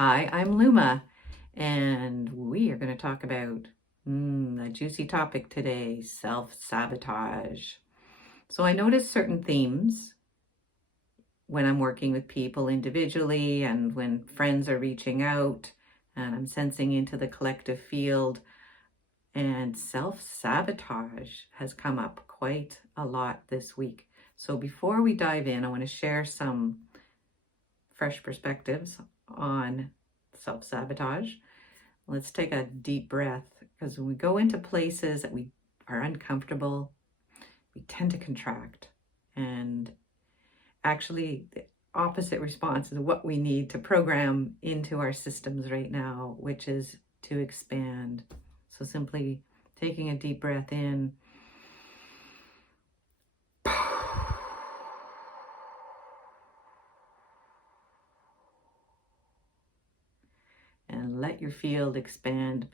Hi, I'm Luma, and we are going to talk about a juicy topic today, self-sabotage. So I notice certain themes when I'm working with people individually and when friends are reaching out and I'm sensing into the collective field, and self-sabotage has come up quite a lot this week. So before we dive in, I want to share some fresh perspectives on self-sabotage. Let's take a deep breath, because when we go into places that we are uncomfortable, we tend to contract. And actually, the opposite response is what we need to program into our systems right now, which is to expand. So simply taking a deep breath in. And let your field expand.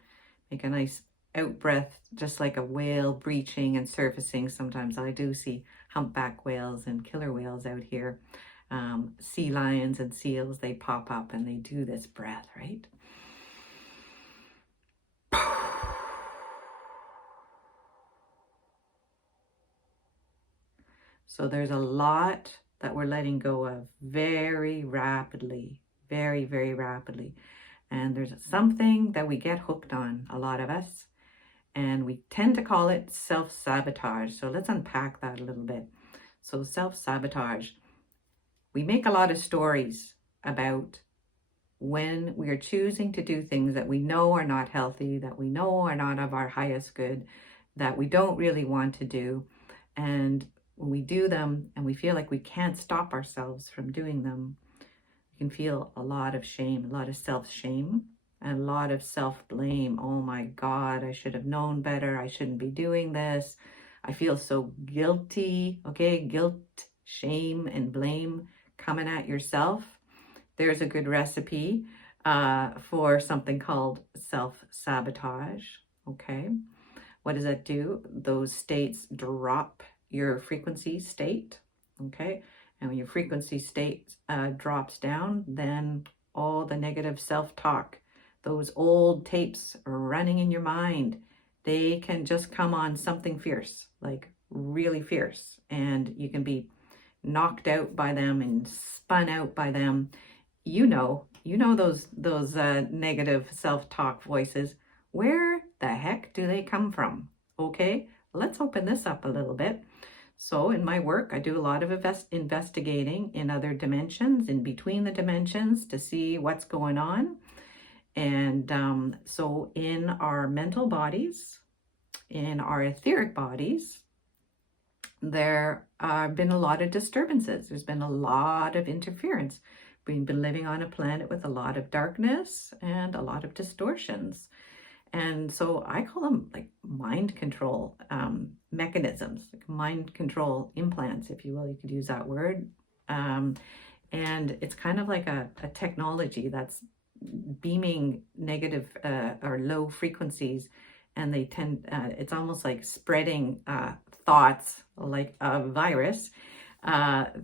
Make a nice out breath, just like a whale breaching and surfacing. Sometimes I do see humpback whales and killer whales out here. Sea lions and seals, they pop up and they do this breath, right? So there's a lot that we're letting go of very rapidly, very, very rapidly. And there's something that we get hooked on, a lot of us, and we tend to call it self-sabotage. So let's unpack that a little bit. So self-sabotage, we make a lot of stories about when we are choosing to do things that we know are not healthy, that we know are not of our highest good, that we don't really want to do. And when we do them and we feel like we can't stop ourselves from doing them, you can feel a lot of shame, a lot of self-shame, and a lot of self-blame. Oh my God, I should have known better. I shouldn't be doing this. I feel so guilty. Okay, guilt, shame, and blame coming at yourself. There's a good recipe for something called self-sabotage. Okay, what does that do? Those states drop your frequency state. Okay. And when your frequency state drops down, then all the negative self-talk, those old tapes running in your mind, they can just come on something fierce, like really fierce. And you can be knocked out by them and spun out by them. You know those negative self-talk voices. Where the heck do they come from? Okay, let's open this up a little bit. So in my work, I do a lot of investigating in other dimensions, in between the dimensions, to see what's going on. And so in our mental bodies, in our etheric bodies, there have been a lot of disturbances. There's been a lot of interference. We've been living on a planet with a lot of darkness and a lot of distortions. And so I call them like mind control mechanisms, like mind control implants, if you will. You could use that word. And it's kind of like a technology that's beaming negative or low frequencies. And they tend, it's almost like spreading thoughts like a virus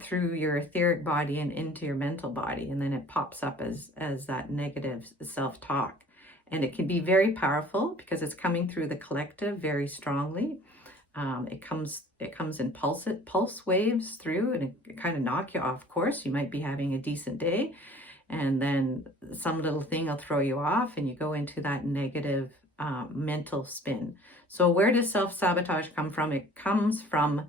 through your etheric body and into your mental body. And then it pops up as that negative self-talk. And it can be very powerful because it's coming through the collective very strongly. It comes in pulse waves through, and it kind of knock you off course. You might be having a decent day, and then some little thing will throw you off, and you go into that negative mental spin. So where does self-sabotage come from? It comes from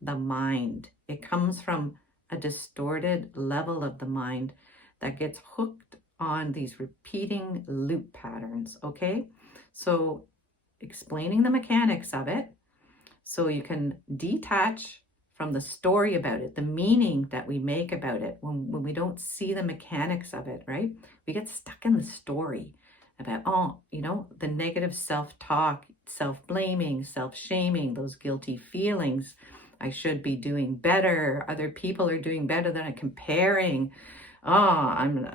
the mind. It comes from a distorted level of the mind that gets hooked on these repeating loop patterns. Okay, so explaining the mechanics of it so you can detach from the story about it, the meaning that we make about it when we don't see the mechanics of it, right? We get stuck in the story about, the negative self-talk, self-blaming, self-shaming, those guilty feelings. I should be doing better. Other people are doing better than I'm comparing. I'm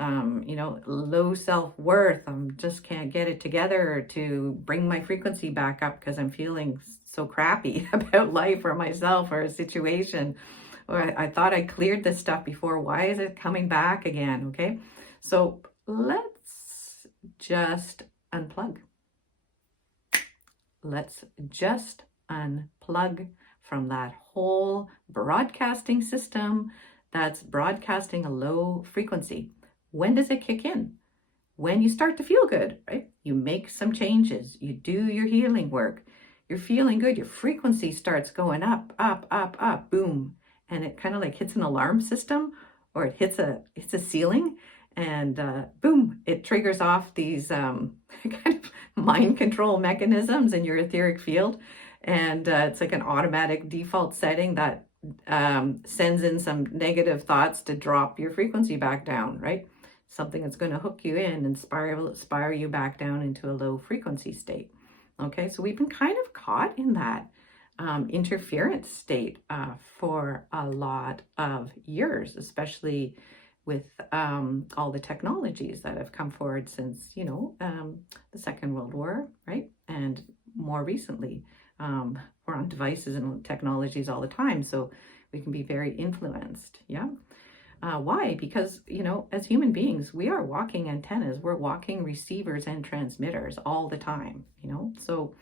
low self-worth. I just can't get it together to bring my frequency back up because I'm feeling so crappy about life or myself or a situation. Or I thought I cleared this stuff before. Why is it coming back again? Okay, so let's just unplug. Let's just unplug from that whole broadcasting system that's broadcasting a low frequency. When does it kick in? When you start to feel good, right? You make some changes, you do your healing work, you're feeling good, your frequency starts going up, up, up, up, boom. And it kind of like hits an alarm system, or it hits a ceiling, and boom, it triggers off these kind of mind control mechanisms in your etheric field. And it's like an automatic default setting that sends in some negative thoughts to drop your frequency back down, right? Something that's going to hook you in and spiral you back down into a low frequency state. Okay, so we've been kind of caught in that interference state for a lot of years, especially with all the technologies that have come forward since, you know, the Second World War, right? And more recently, we're on devices and technologies all the time, so we can be very influenced, yeah? Why? Because, you know, as human beings, we are walking antennas, we're walking receivers and transmitters all the time, you know? So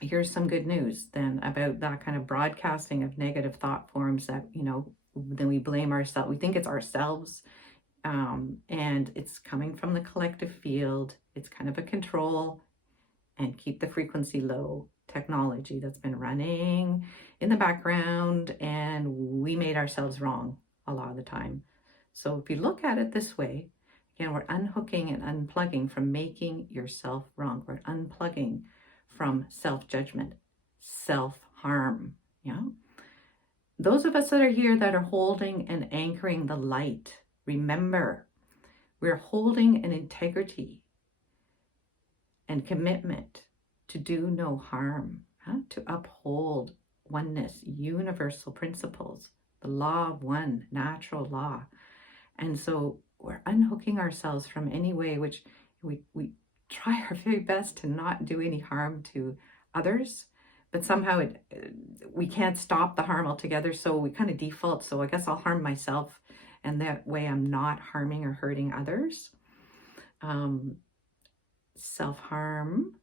here's some good news then about that kind of broadcasting of negative thought forms that, you know, then we blame ourselves. We think it's ourselves, and it's coming from the collective field. It's kind of a control and keep the frequency low technology that's been running in the background, and we made ourselves wrong a lot of the time. So if you look at it this way, again, we're unhooking and unplugging from making yourself wrong. We're unplugging from self-judgment, self-harm. Yeah. Those of us that are here that are holding and anchoring the light, remember, we're holding an integrity and commitment to do no harm, to uphold oneness, universal principles, the law of one, natural law. And so we're unhooking ourselves from any way which we try our very best to not do any harm to others, but somehow we can't stop the harm altogether, so we kind of default, so I guess I'll harm myself, and that way I'm not harming or hurting others. Self-harm,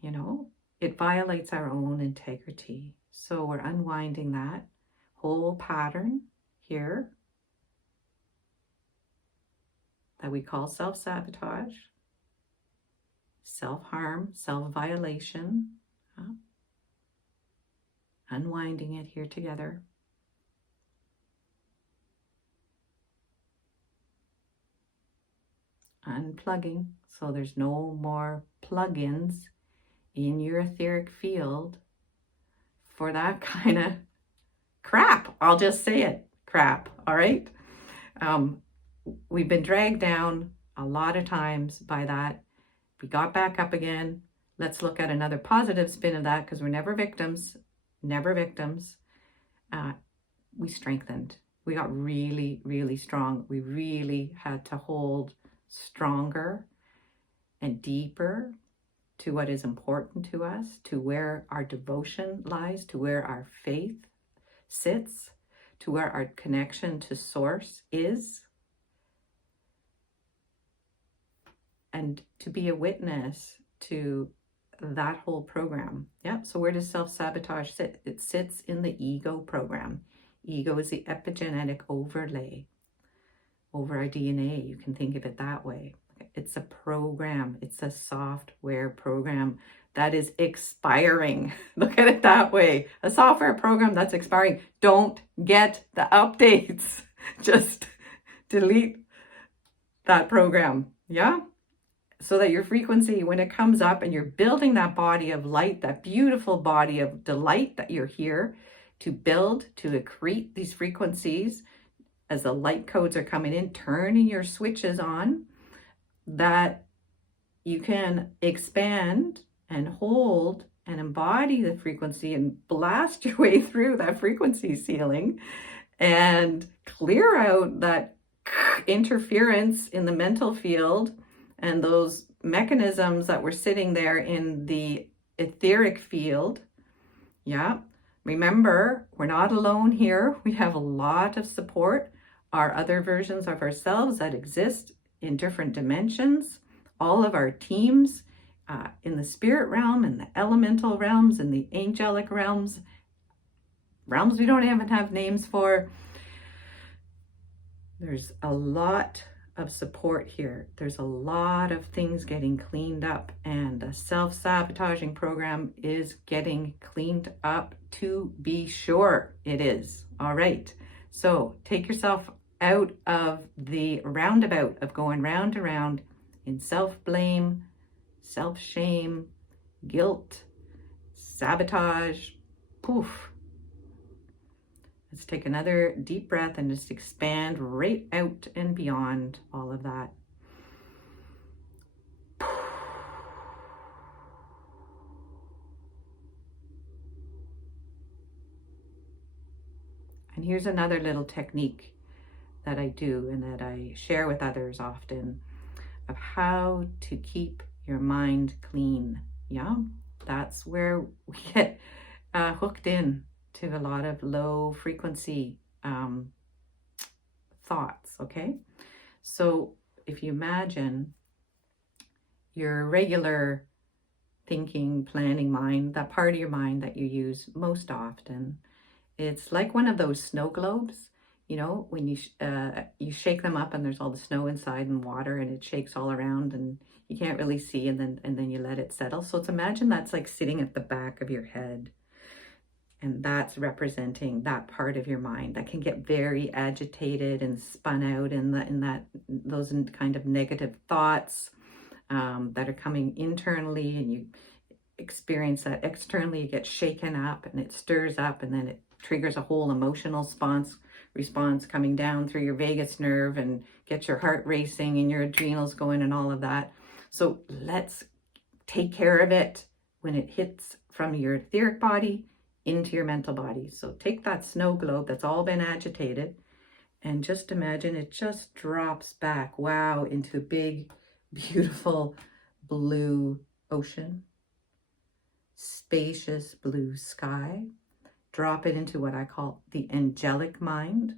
you know, it violates our own integrity. So we're unwinding that whole pattern here that we call self-sabotage, self-harm, self-violation. Unwinding it here together. Unplugging, so there's no more plugins in your etheric field for that kind of crap. I'll just say it, crap, all right? We've been dragged down a lot of times by that. We got back up again. Let's look at another positive spin of that, because we're never victims, never victims. We strengthened. We got really, really strong. We really had to hold stronger and deeper to what is important to us, to where our devotion lies, to where our faith sits, to where our connection to source is, and to be a witness to that whole program. Yeah. So where does self-sabotage sit? It sits in the ego program. Ego is the epigenetic overlay over our DNA. You can think of it that way. It's a program. It's a software program that is expiring. Look at it that way. A software program that's expiring. Don't get the updates. Just delete that program. Yeah. So that your frequency, when it comes up and you're building that body of light, that beautiful body of delight that you're here to build, to accrete these frequencies, as the light codes are coming in, turning your switches on, that you can expand and hold and embody the frequency and blast your way through that frequency ceiling and clear out that interference in the mental field and those mechanisms that were sitting there in the etheric field. Yeah. Remember, we're not alone here. We have a lot of support. Our other versions of ourselves that exist in different dimensions, all of our teams in the spirit realm, in the elemental realms, in the angelic realms, realms we don't even have names for. There's a lot of support here. There's a lot of things getting cleaned up, and the self-sabotaging program is getting cleaned up, to be sure it is. All right. So take yourself out of the roundabout of going round and round in self-blame, self-shame, guilt, sabotage. Poof. Let's take another deep breath and just expand right out and beyond all of that. And here's another little technique that I do and that I share with others often, of how to keep your mind clean. Yeah, that's where we get hooked in to a lot of low frequency thoughts. Okay, so if you imagine your regular thinking, planning mind, that part of your mind that you use most often, it's like one of those snow globes. You know, when you shake them up and there's all the snow inside and water, and it shakes all around and you can't really see, and then you let it settle. So it's, imagine that's like sitting at the back of your head, and that's representing that part of your mind that can get very agitated and spun out in those kind of negative thoughts that are coming internally, and you experience that externally. You get shaken up and it stirs up, and then it triggers a whole emotional response coming down through your vagus nerve and gets your heart racing and your adrenals going and all of that. So let's take care of it when it hits from your etheric body into your mental body. So take that snow globe that's all been agitated and just imagine it just drops back, wow, into a big, beautiful blue ocean, spacious blue sky. Drop it into what I call the angelic mind.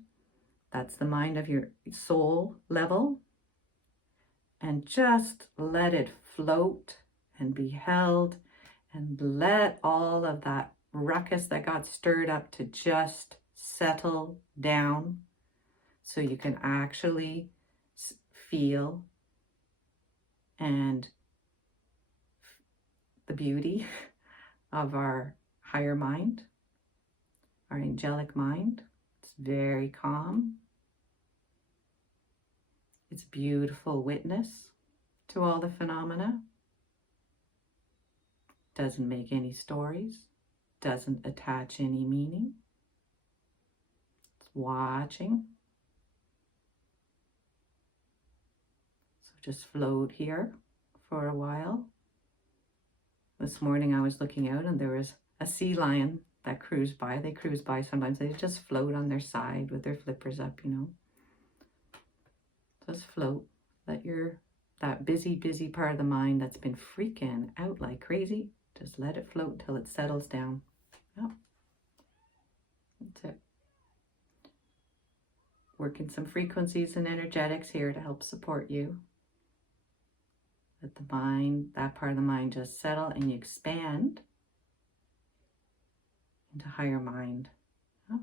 That's the mind of your soul level. And just let it float and be held, and let all of that ruckus that got stirred up to just settle down, so you can actually feel and the beauty of our higher mind, our angelic mind. It's very calm. It's beautiful witness to all the phenomena. Doesn't make any stories, doesn't attach any meaning. It's watching. So just float here for a while. This morning I was looking out and there was a sea lion that cruised by. They cruise by sometimes. They just float on their side with their flippers up, you know. Just float. Let that busy part of the mind that's been freaking out like crazy, just let it float till it settles down. Oh, that's it. Working some frequencies and energetics here to help support you. Let the mind, that part of the mind, just settle, and you expand into higher mind. Oh,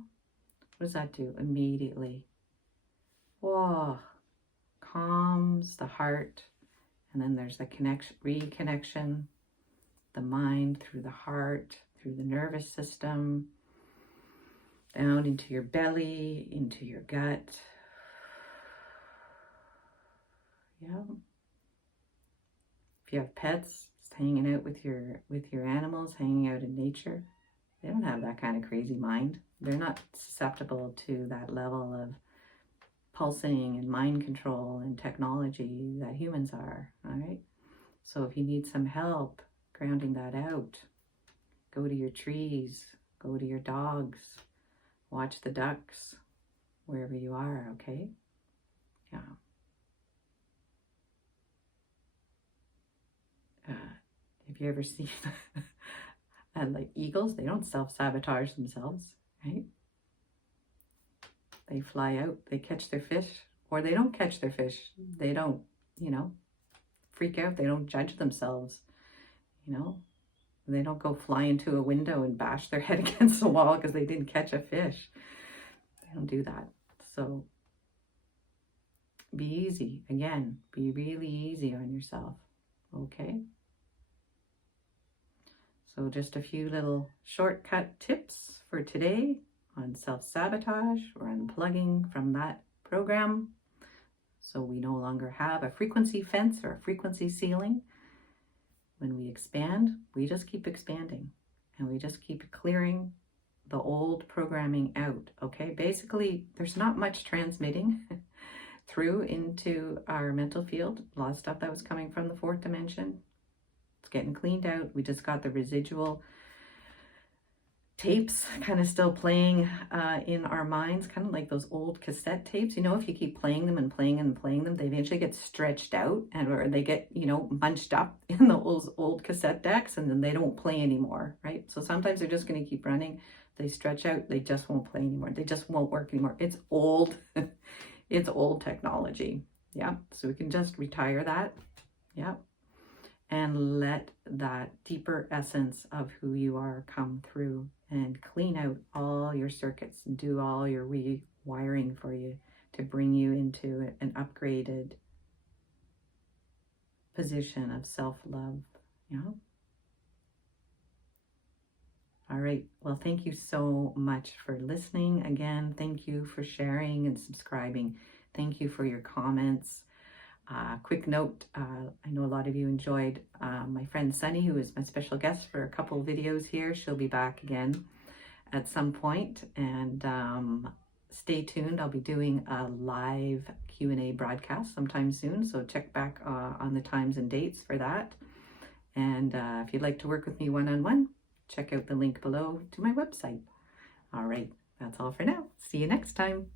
what does that do immediately? Whoa, calms the heart, and then there's the reconnection, the mind through the heart, through the nervous system, down into your belly, into your gut. Yeah. If you have pets, just hanging out with your animals, hanging out in nature, they don't have that kind of crazy mind. They're not susceptible to that level of pulsing and mind control and technology that humans are. All right. So if you need some help grounding that out, go to your trees, go to your dogs, watch the ducks, wherever you are. Okay. Yeah. Have you ever seen like eagles? They don't self-sabotage themselves, right? They fly out, they catch their fish, or they don't catch their fish. They don't, you know, freak out. They don't judge themselves, you know. They don't go fly into a window and bash their head against the wall because they didn't catch a fish. They don't do that. So be easy. Again, be really easy on yourself. Okay? So just a few little shortcut tips for today on self-sabotage or unplugging from that program. So we no longer have a frequency fence or a frequency ceiling. When we expand, we just keep expanding and we just keep clearing the old programming out. Okay, basically there's not much transmitting through into our mental field. A lot of stuff that was coming from the fourth dimension, it's getting cleaned out. We just got the residual tapes kind of still playing in our minds, kind of like those old cassette tapes. You know, if you keep playing them and playing and playing them, they eventually get stretched out, and or they get, you know, bunched up in those old cassette decks, and then they don't play anymore, right? So sometimes they're just going to keep running. They stretch out, they just won't play anymore. They just won't work anymore. It's old. It's old technology. Yeah. So we can just retire that. Yeah. And let that deeper essence of who you are come through and clean out all your circuits and do all your rewiring for you to bring you into an upgraded position of self-love. You know? All right. Well, thank you so much for listening. Again, thank you for sharing and subscribing. Thank you for your comments. Quick note, I know a lot of you enjoyed my friend Sunny, who is my special guest for a couple of videos here. She'll be back again at some point, and stay tuned. I'll be doing a live Q&A broadcast sometime soon, so check back on the times and dates for that. And if you'd like to work with me one-on-one, check out the link below to my website. All right, that's all for now. See you next time.